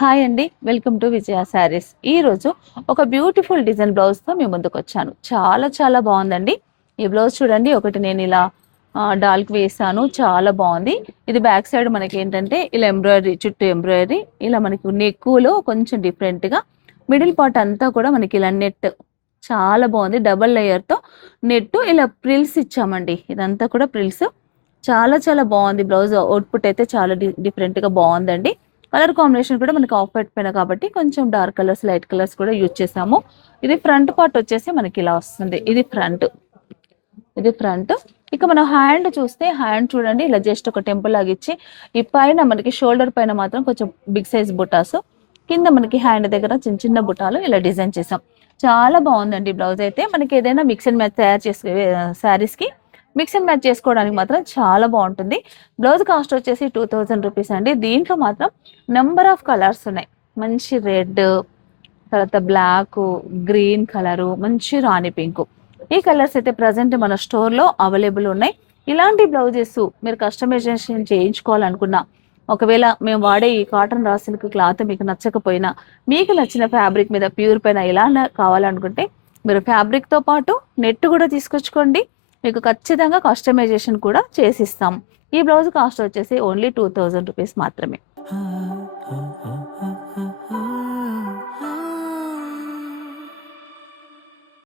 Hi అండి. Welcome to విజయ శారీస్. ఈరోజు ఒక బ్యూటిఫుల్ డిజైన్ బ్లౌజ్తో మీ ముందుకు వచ్చాను. చాలా చాలా బాగుందండి. ఈ బ్లౌజ్ చూడండి, ఒకటి నేను ఇలా డాల్కి వేసాను, చాలా బాగుంది. ఇది బ్యాక్ సైడ్ మనకి ఏంటంటే ఇలా ఎంబ్రాయిడరీ, చుట్టూ ఎంబ్రాయిడరీ, ఇలా మనకి నెక్కులో కొంచెం డిఫరెంట్గా, మిడిల్ పార్ట్ అంతా కూడా మనకి ఇలా నెట్ చాలా బాగుంది. డబల్ లేయర్తో నెట్ ఇలా ప్రిల్స్ ఇచ్చామండి. ఇదంతా కూడా ప్రిల్స్, చాలా చాలా బాగుంది. బ్లౌజ్ అవుట్పుట్ అయితే చాలా డిఫరెంట్గా బాగుందండి. కలర్ కాంబినేషన్ కూడా మనకి ఆఫ్ వైట్ పైన కాబట్టి కొంచెం డార్క్ కలర్స్, లైట్ కలర్స్ కూడా యూజ్ చేసాము. ఇది ఫ్రంట్ పార్ట్ వచ్చేసి మనకి ఇలా వస్తుంది. ఇది ఫ్రంట్. ఇక మనం హ్యాండ్ చూస్తే, హ్యాండ్ చూడండి ఇలా జస్ట్ ఒక టెంపుల్ లాగా ఇచ్చి, ఈ పైన మనకి షోల్డర్ పైన మాత్రం కొంచెం బిగ్ సైజ్ బుటాస్, కింద మనకి హ్యాండ్ దగ్గర చిన్న చిన్న బుటాలు ఇలా డిజైన్ చేసాం. చాలా బాగుందండి బ్లౌజ్ అయితే. మనకి ఏదైనా మిక్స్ అండ్ మ్యాచ్ తయారు చేసే శారీస్కి మిక్స్ అండ్ మ్యాచ్ చేసుకోవడానికి మాత్రం చాలా బాగుంటుంది. బ్లౌజ్ కాస్ట్ వచ్చేసి 2000 రూపీస్ అండి. దీంట్లో మాత్రం నెంబర్ ఆఫ్ కలర్స్ ఉన్నాయి. మంచి రెడ్, తర్వాత బ్లాక్, గ్రీన్ కలరు, మంచి రాణి పింక్, ఈ కలర్స్ అయితే ప్రజెంట్ మన స్టోర్లో అవైలబుల్ ఉన్నాయి. ఇలాంటి బ్లౌజెస్ మీరు కస్టమైజేషన్ చేయించుకోవాలనుకున్నా, ఒకవేళ మేము వాడే ఈ కాటన్ రా సిల్క్ క్లాత్ మీకు నచ్చకపోయినా, మీకు నచ్చిన ఫ్యాబ్రిక్ మీద ప్యూర్ పైన ఇలా కావాలనుకుంటే మీరు ఫ్యాబ్రిక్తో పాటు నెట్ కూడా తీసుకొచ్చుకోండి. మీకు ఖచ్చితంగా కస్టమైజేషన్ కూడా చేసిస్తాం. ఈ బ్లౌజ్ కాస్ట్ వచ్చేసి ఓన్లీ 2000 రూపీస్ మాత్రమే.